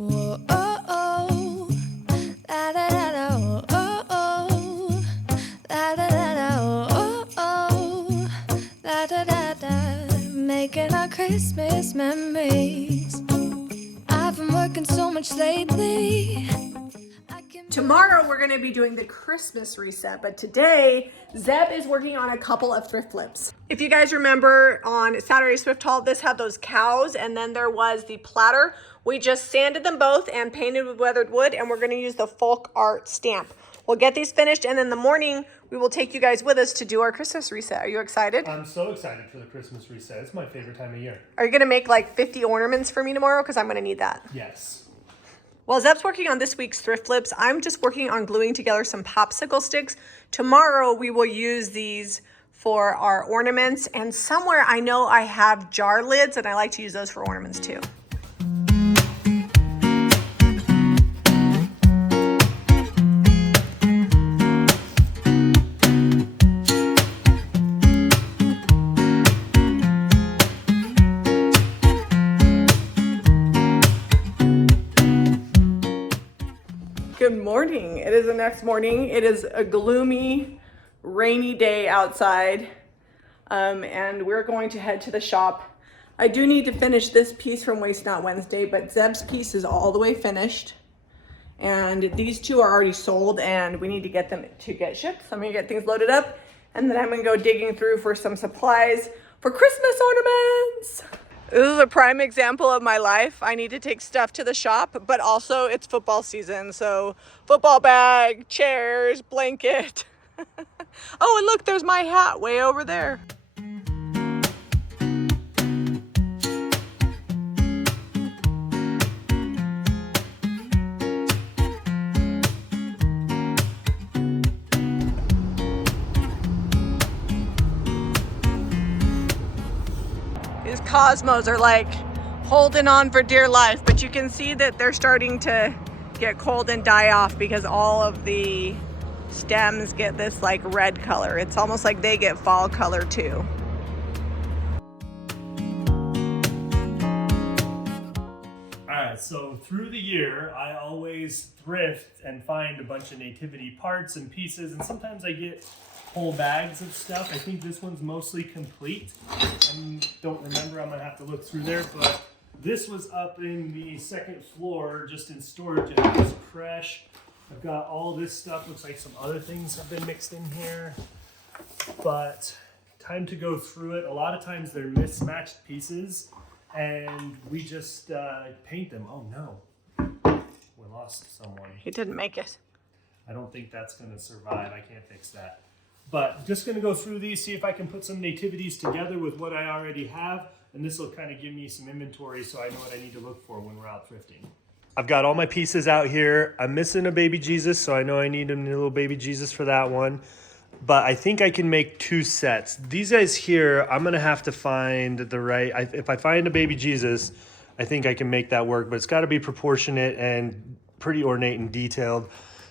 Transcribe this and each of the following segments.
Whoa, oh, oh. Da, da, da, da, oh, oh, oh. Da, da, da, da, oh, oh, oh. Da, da, da, da. Making our Christmas memories. I've been working so much lately. Tomorrow we're going to be doing the Christmas reset, but today Zeb is working on a couple of thrift flips. If you guys remember on Saturday's thrift haul, this had those cows and then there was the platter. We just sanded them both and painted with weathered wood, and we're going to use the folk art stamp. We'll get these finished, and in the morning we will take you guys with us to do our Christmas reset. Are you excited? I'm so excited for the Christmas reset. It's my favorite time of year. Are you going to make like 50 ornaments for me tomorrow? Because I'm going to need that. Yes. While Zeb's working on this week's thrift flips, I'm just working on gluing together some popsicle sticks. Tomorrow we will use these for our ornaments, and somewhere I know I have jar lids and I like to use those for ornaments too. Good morning. It is the next morning. It is a gloomy, rainy day outside, and we're going to head to the shop. I do need to finish this piece from Waste Not Wednesday, but Zeb's piece is all the way finished, and these two are already sold, and we need to get them to get shipped. So I'm gonna get things loaded up, and then I'm gonna go digging through for some supplies for Christmas ornaments. This is a prime example of my life. I need to take stuff to the shop, but also it's football season. So football bag, chairs, blanket. Oh, and look, there's my hat way over there. These cosmos are like holding on for dear life, but you can see that they're starting to get cold and die off because all of the stems get this like red color. It's almost like they get fall color too. Alright, so through the year, I always thrift and find a bunch of nativity parts and pieces, and sometimes I get whole bags of stuff. I think this one's mostly complete. I don't remember, I'm gonna have to look through there, but this was up in the second floor, just in storage. It was fresh. I've got all this stuff. Looks like some other things have been mixed in here, but time to go through it. A lot of times they're mismatched pieces, and we just paint them. Oh no, we lost someone. He didn't make it. I don't think that's gonna survive. I can't fix that. But just gonna go through these, see if I can put some nativities together with what I already have, and this will kind of give me some inventory so I know what I need to look for when we're out thrifting. I've got all my pieces out here. I'm missing a baby Jesus, so I know I need a little baby Jesus for that one. But I think I can make two sets. These guys here, I'm gonna have to find the right, if I find a baby Jesus, I think I can make that work, but it's gotta be proportionate and pretty ornate and detailed.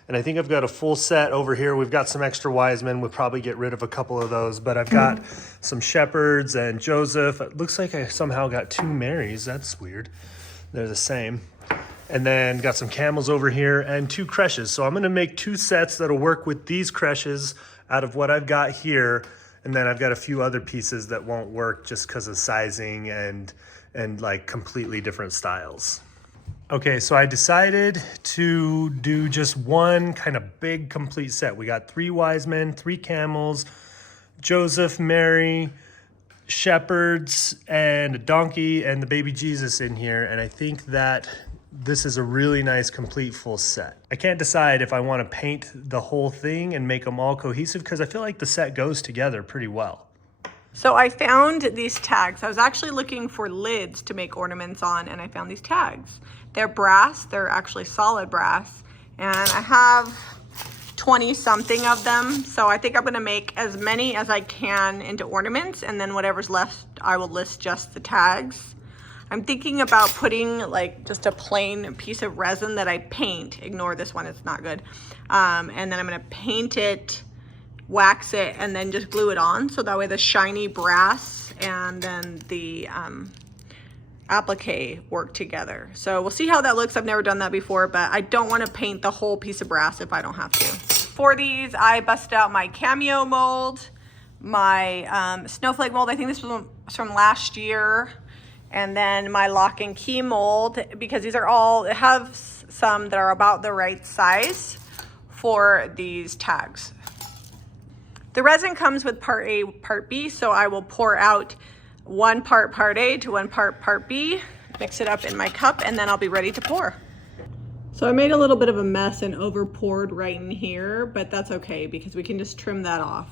And I think I've got a full set over here. We've got some extra wise men. We'll probably get rid of a couple of those, but I've got some shepherds and Joseph. It looks like I somehow got two Marys. That's weird. They're the same. And then got some camels over here and two creches. So I'm gonna make two sets that'll work with these creches out of what I've got here. And then I've got a few other pieces that won't work just because of sizing and like completely different styles. Okay, so I decided to do just one kind of big complete set. We got 3 wise men, 3 camels, Joseph, Mary, shepherds, and a donkey, and the baby Jesus in here. And I think that this is a really nice complete full set. I can't decide if I want to paint the whole thing and make them all cohesive because I feel like the set goes together pretty well. So I found these tags. I was actually looking for lids to make ornaments on, and I found these tags. They're brass, they're actually solid brass, and I have 20 something of them. So I think I'm gonna make as many as I can into ornaments, and then whatever's left, I will list just the tags. I'm thinking about putting like just a plain piece of resin that I paint. Ignore this one, it's not good. And then I'm gonna paint it, wax it, and then just glue it on. So that way the shiny brass and then the applique work together. So we'll see how that looks. I've never done that before, but I don't want to paint the whole piece of brass if I don't have to. For these, I busted out my cameo mold, my snowflake mold. I think this was from last year. And then my lock and key mold, because these are all, it has some that are about the right size for these tags. The resin comes with part A, part B, so I will pour out one part A to one part B, mix it up in my cup, and then I'll be ready to pour. So I made a little bit of a mess and over poured right in here, but that's okay because we can just trim that off.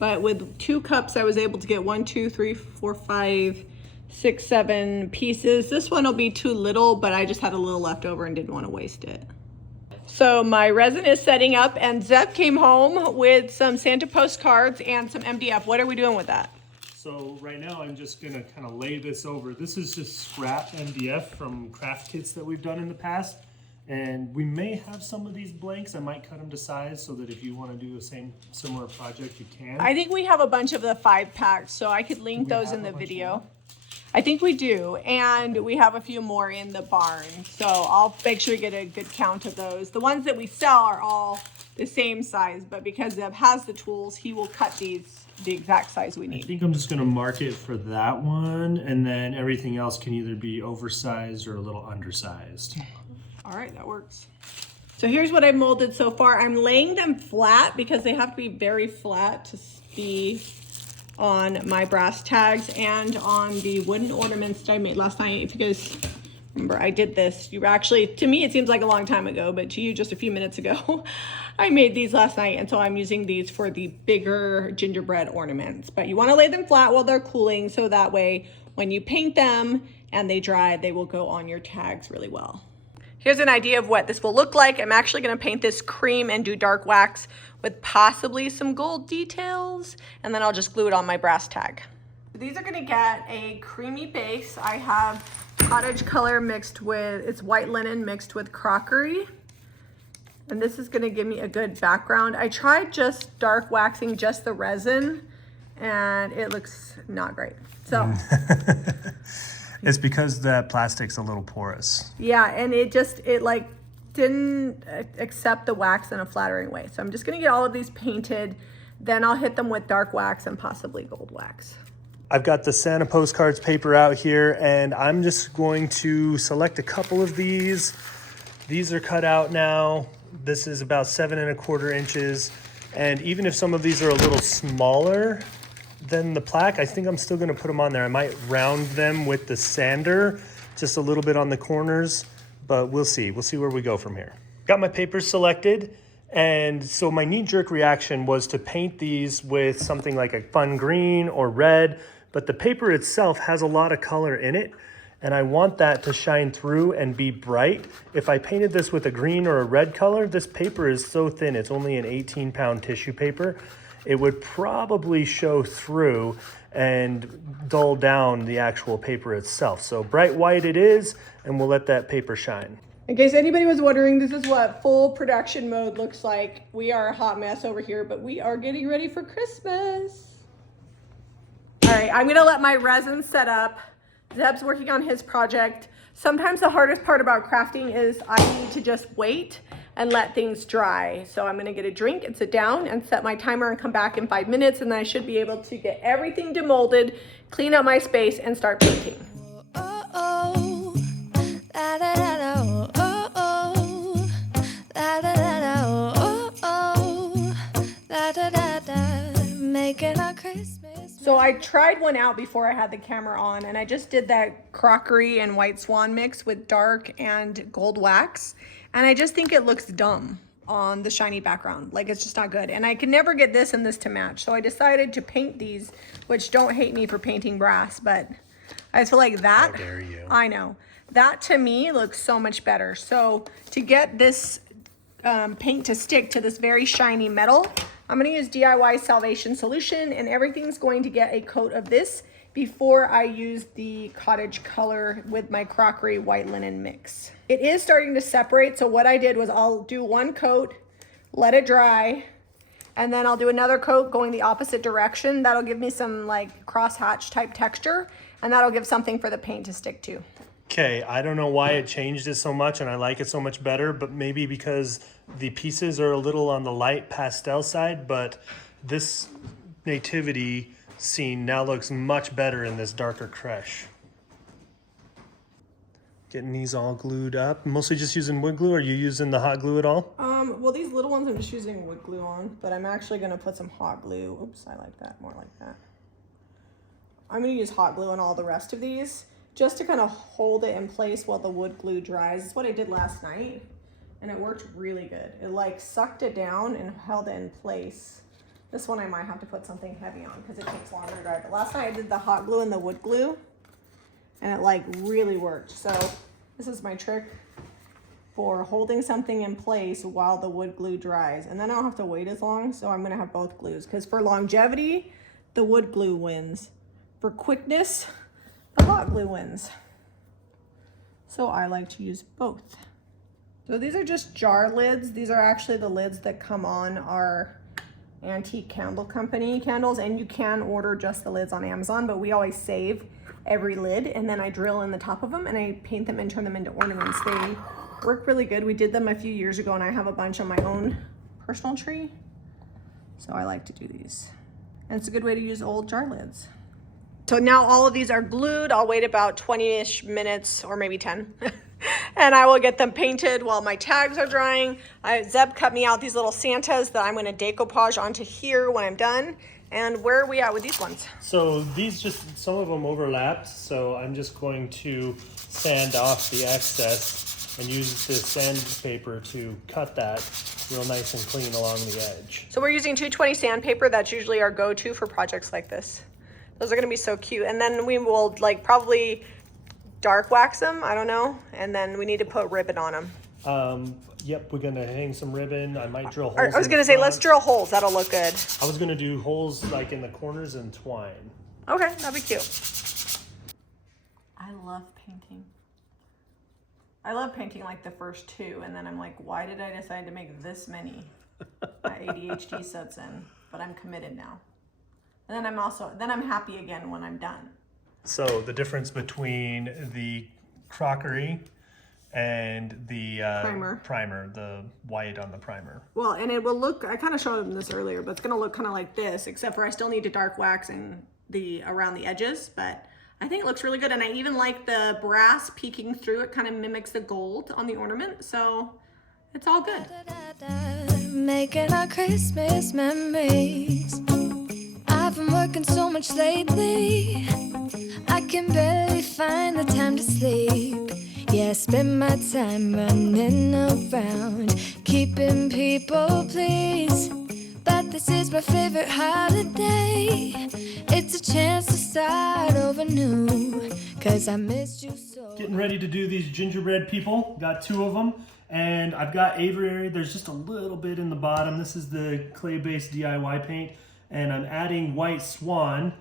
But with 2 cups, I was able to get 1, 2, 3, 4, 5, 6, 7 pieces. This one will be too little, but I just had a little left over and didn't want to waste it. So my resin is setting up, and Zeb came home with some Santa postcards and some MDF. What are we doing with that? So right now I'm just gonna kind of lay this over. This is just scrap MDF from craft kits that we've done in the past. And we may have some of these blanks. I might cut them to size so that if you want to do the similar project, you can. I think we have a bunch of the 5-packs, so I could link those in the video. I think we do, and we have a few more in the barn, so I'll make sure we get a good count of those. The ones that we sell are all the same size, but because Zeb has the tools, he will cut these the exact size we need. I think I'm just gonna mark it for that one, and then everything else can either be oversized or a little undersized. All right, that works. So here's what I've molded so far. I'm laying them flat because they have to be very flat to be on my brass tags and on the wooden ornaments that I made last night. If you guys remember, I did this. You actually, to me, it seems like a long time ago, but to you, just a few minutes ago. I made these last night, and so I'm using these for the bigger gingerbread ornaments. But you want to lay them flat while they're cooling, so that way when you paint them and they dry, they will go on your tags really well. Here's an idea of what this will look like. I'm actually going to paint this cream and do dark wax with possibly some gold details, and then I'll just glue it on my brass tag. These are going to get a creamy base. I have cottage color mixed with, it's white linen mixed with crockery, and this is going to give me a good background. I tried just dark waxing just the resin, and it looks not great. So it's because the plastic's a little porous. yeah, and it like didn't accept the wax in a flattering way. So I'm just gonna get all of these painted, then I'll hit them with dark wax and possibly gold wax. I've got the Santa postcards paper out here, and I'm just going to select a couple of these. These are cut out now. This is about 7 1/4 inches. And even if some of these are a little smaller than the plaque, I think I'm still gonna put them on there. I might round them with the sander, just a little bit on the corners, but we'll see. We'll see where we go from here. Got my papers selected, and so my knee-jerk reaction was to paint these with something like a fun green or red, but the paper itself has a lot of color in it, and I want that to shine through and be bright. If I painted this with a green or a red color, this paper is so thin, it's only an 18-pound tissue paper, it would probably show through and dull down the actual paper itself. So bright white it is, and we'll let that paper shine. In case anybody was wondering, this is what full production mode looks like. We are a hot mess over here, but we are getting ready for Christmas. All right, I'm gonna let my resin set up. Zeb's working on his project. Sometimes the hardest part about crafting is I need to just wait and let things dry. So I'm gonna get a drink and sit down and set my timer and come back in 5 minutes, and then I should be able to get everything demolded, clean up my space, and start painting. Oh, oh, da da da da, oh, oh, da da da da, oh, oh, da da da da, making our Christmas. So I tried one out before I had the camera on, and I just did that crockery and white swan mix with dark and gold wax. And I just think it looks dumb on the shiny background. Like, it's just not good. And I can never get this and this to match. So I decided to paint these, which don't hate me for painting brass, but I just feel like that. How dare you. I know. That to me looks so much better. So to get this paint to stick to this very shiny metal, I'm gonna use DIY Salvation Solution, and everything's going to get a coat of this before I use the cottage color with my crockery white linen mix. It is starting to separate, so what I did was I'll do one coat, let it dry, and then I'll do another coat going the opposite direction. That'll give me some like crosshatch type texture. And that'll give something for the paint to stick to. Okay, I don't know why it changed it so much and I like it so much better, but maybe because the pieces are a little on the light pastel side, but this nativity scene now looks much better in this darker creche. Getting these all glued up. Mostly just using wood glue. Are you using the hot glue at all? Well, these little ones I'm just using wood glue on, but I'm actually gonna put some hot glue. Oops, I like that, more like that. I'm gonna use hot glue on all the rest of these, just to kind of hold it in place while the wood glue dries. It's what I did last night, and it worked really good. It like sucked it down and held it in place. This one I might have to put something heavy on because it takes longer to dry. But last night I did the hot glue and the wood glue, and it like really worked. So this is my trick for holding something in place while the wood glue dries. And then I don't have to wait as long, so I'm gonna have both glues. Because for longevity, the wood glue wins. For quickness, the hot glue wins. So I like to use both. So these are just jar lids. These are actually the lids that come on our Antique Candle Company candles, and you can order just the lids on Amazon, but we always save every lid, and then I drill in the top of them and I paint them and turn them into ornaments. They work really good. We did them a few years ago, and I have a bunch on my own personal tree, so I like to do these. And it's a good way to use old jar lids. So now all of these are glued. I'll wait about 20-ish minutes, or maybe 10. And I will get them painted while my tags are drying. Zeb cut me out these little Santas that I'm gonna decoupage onto here when I'm done. And where are we at with these ones? So these just, some of them overlapped, so I'm just going to sand off the excess and use this sandpaper to cut that real nice and clean along the edge. So we're using 220 sandpaper. That's usually our go-to for projects like this. Those are gonna be so cute. And then we will like probably dark wax them, I don't know. And then we need to put ribbon on them. Yep, we're gonna hang some ribbon. I might drill holes. I was gonna say, let's drill holes. That'll look good. I was gonna do holes like in the corners and twine. Okay, that'd be cute. I love painting. I love painting like the first two, and then I'm like, why did I decide to make this many? My ADHD sets in, but I'm committed now. And then I'm happy again when I'm done. So the difference between the crockery and the primer, the white on the primer. Well, and it will look, I kind of showed them this earlier, but it's gonna look kind of like this, except for I still need to dark wax in around the edges, but I think it looks really good. And I even like the brass peeking through. It kind of mimics the gold on the ornament, so it's all good. Making our Christmas memories. I've been working so much lately, I can barely find the time to sleep. Yeah, I spend my time running around, keeping people pleased. But this is my favorite holiday. It's a chance to start over new, 'cause I missed you so. Getting ready to do these gingerbread people. Got 2 of them. And I've got aviary. There's just a little bit in the bottom. This is the clay-based DIY paint. And I'm adding white swan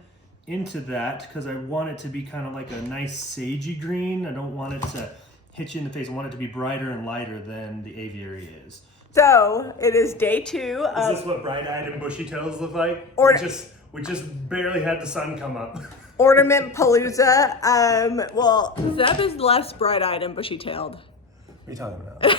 into that because I want it to be kind of like a nice sagey green. I don't want it to hit you in the face. I want it to be brighter and lighter than the aviary is. So it is day 2 of... Is this what bright-eyed and bushy tails look like? We just barely had the sun come up. Ornament Palooza. Well, Zeb is less bright-eyed and bushy-tailed. What are you talking about?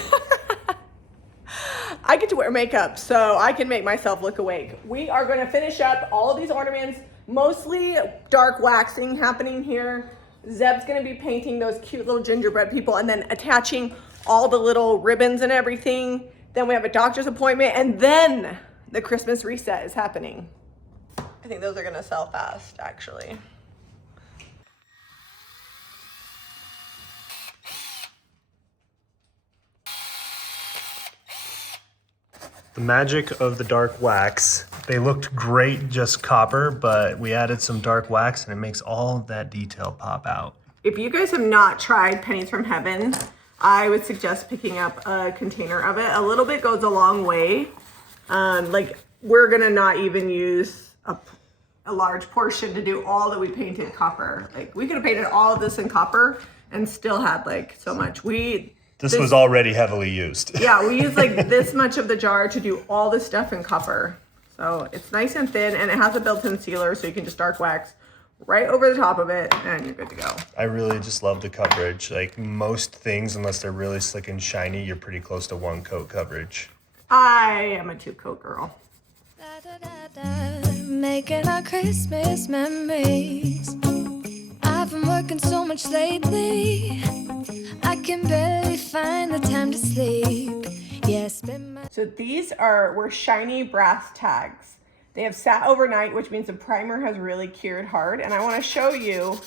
I get to wear makeup, so I can make myself look awake. We are going to finish up all of these ornaments, mostly dark waxing happening here. Zeb's going to be painting those cute little gingerbread people and then attaching all the little ribbons and everything. Then we have a doctor's appointment, and then the Christmas reset is happening. I think those are going to sell fast, actually. The magic of the dark wax. They looked great just copper, but we added some dark wax and it makes all of that detail pop out. If you guys have not tried Pennies from Heaven, I would suggest picking up a container of it. A little bit goes a long way. Like, we're gonna not even use a large portion to do all that we painted copper. Like, we could have painted all of this in copper and still had like so much. This was already heavily used. Yeah, we used like this much of the jar to do all this stuff in copper. So it's nice and thin, and it has a built-in sealer, so you can just dark wax right over the top of it, and you're good to go. I really just love the coverage. Like most things, unless they're really slick and shiny, you're pretty close to 1 coat coverage. I am a 2-coat girl. Making our Christmas memories. I've been working so much lately, I can barely find the time to sleep. Yes, So these were shiny brass tags. They have sat overnight, which means the primer has really cured hard. And I want to show you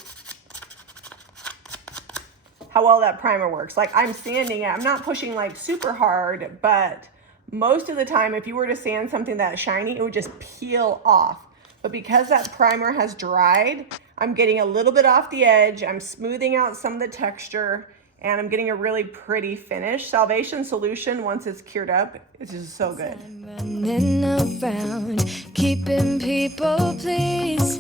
how well that primer works. Like I'm sanding it, I'm not pushing like super hard, but most of the time, if you were to sand something that shiny, it would just peel off. But because that primer has dried, I'm getting a little bit off the edge, I'm smoothing out some of the texture, and I'm getting a really pretty finish. Salvation Solution, once it's cured up, it's just so good. I'm running around, keeping people pleased.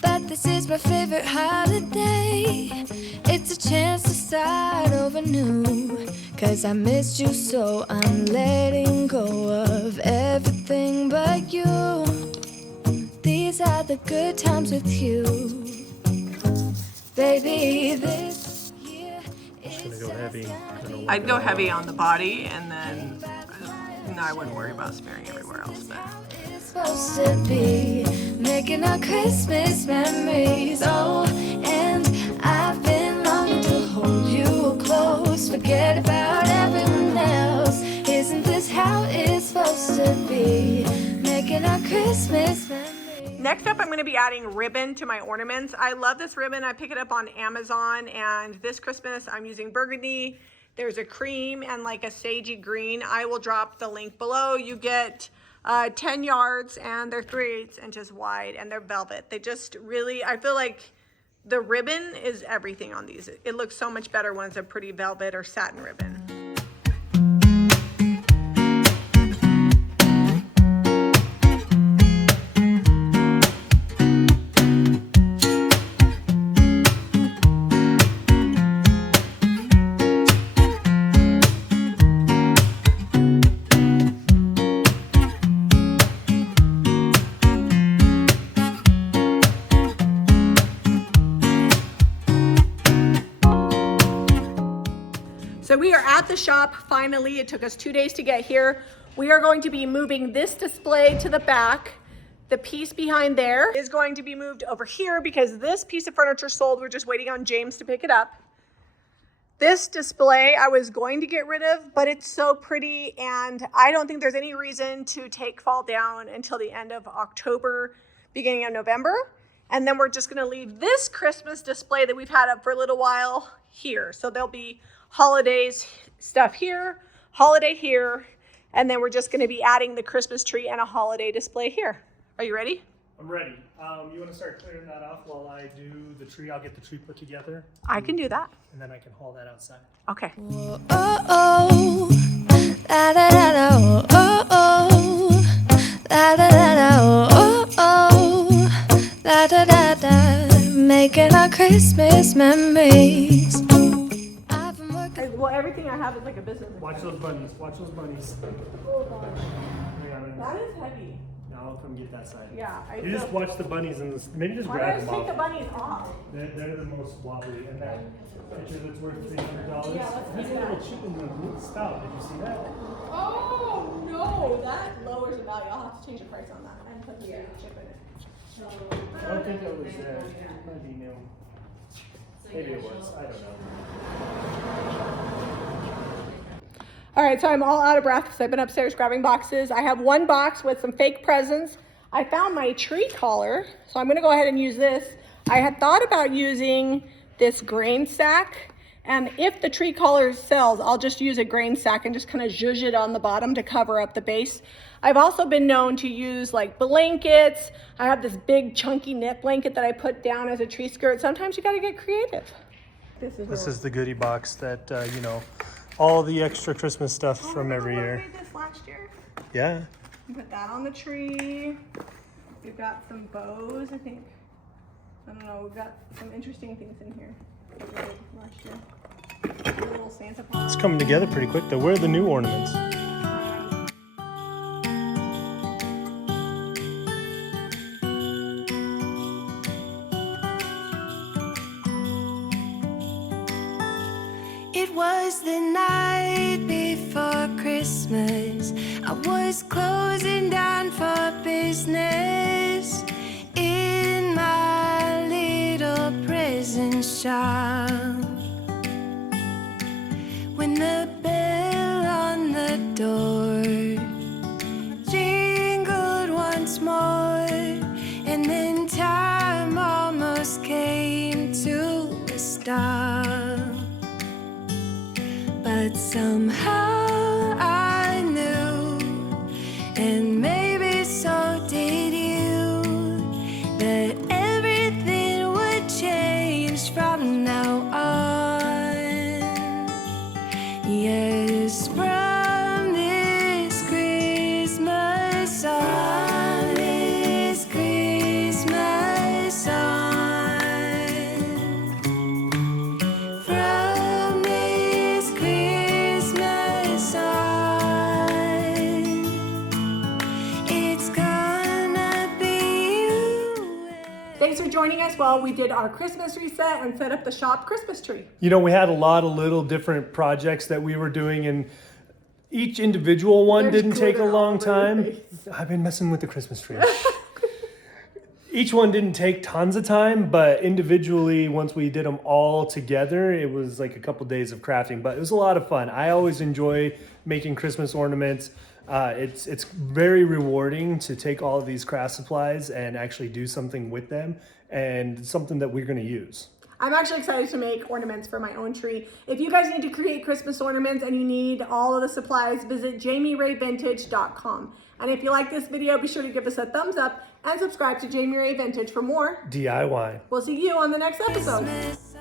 But this is my favorite holiday. It's a chance to start over new. Cause I missed you, so I'm letting go of everything but you. These are the good times with you. Baby, this year is Go heavy. I'd go heavy on the body, and then no, I wouldn't worry about smearing everywhere else. But it's supposed to be making our Christmas memories. Oh, and I've been longing to hold you close. Forget about everyone else. Isn't this how it's supposed to be? Making our Christmas memories. next up, I'm going to be adding ribbon to my ornaments. I love this ribbon. I pick it up on Amazon, and this Christmas I'm using burgundy. There's a cream and like a sagey green. I will drop the link below. You get 10 yards, and they're 3/8 inches wide, and they're velvet. They just really, I feel like the ribbon is everything on these. It looks so much better when it's a pretty velvet or satin ribbon. So we are at the shop finally. It took us 2 days to get here. We are going to be moving this display to the back. The piece behind there is going to be moved over here because this piece of furniture sold. We're just waiting on James to pick it up. This display I was going to get rid of, but it's so pretty, and I don't think there's any reason to take fall down until the end of October, beginning of November. And then we're just gonna leave this Christmas display that we've had up for a little while here. So there'll be holidays stuff here, holiday here, and then we're just gonna be adding the Christmas tree and a holiday display here. Are you ready? I'm ready. You want to start clearing that off while I do the tree? I'll get the tree put together. I can do that. And then I can haul that outside. Okay. Oh, oh, la da da da, oh, oh, la da da da, oh, oh, la da da da, making our Christmas memories. I've been working. Well, everything I have is like a business. Watch those bunnies. Watch those bunnies. Hold on. Hang on. That is heavy. Now I'll come get that side. Yeah. You just watch the bunnies and maybe just Why grab don't them I just take the off. bunnies off? They're the most wobbly. And that picture that's worth $300. Yeah, let's There's do a that. little chip in the spout. Did you see that? Oh no, that lowers the value. I'll have to change the price on that and put the chip in it. I don't think that was there. It might be new. Maybe it was. I don't know. All right, so I'm all out of breath because I've been upstairs grabbing boxes. I have one box with some fake presents. I found my tree collar, so I'm gonna go ahead and use this. I had thought about using this grain sack, and if the tree collar sells, I'll just use a grain sack and just kind of zhuzh it on the bottom to cover up the base. I've also been known to use like blankets. I have this big chunky knit blanket that I put down as a tree skirt. Sometimes you gotta get creative. This is the goodie box that, you know, all the extra Christmas stuff from every year. I made this last year. Yeah. Put that on the tree. We've got some bows, I think. I don't know, we've got some interesting things in here that we did last year. A little Santa Claus. It's coming together pretty quick though. Where are the new ornaments? Somehow I knew, and maybe so did you, that everything would change from now on. Yes, from this Christmas on, this Christmas on, from this Christmas on, it's gonna be you. Thanks for joining us while we did our Christmas reset and set up the shop Christmas tree. You know, we had a lot of little different projects that we were doing, and each individual one There's didn't take a glitter long all over your time. face. I've been messing with the Christmas tree. Each one didn't take tons of time, but individually, once we did them all together, it was like a couple days of crafting, but it was a lot of fun. I always enjoy making Christmas ornaments. It's very rewarding to take all of these craft supplies and actually do something with them, and something that we're going to use. I'm actually excited to make ornaments for my own tree. If you guys need to create Christmas ornaments and you need all of the supplies, visit JamiRayVintage.com. And if you like this video, be sure to give us a thumbs up and subscribe to Jami Ray Vintage for more. DIY. We'll see you on the next episode. Christmas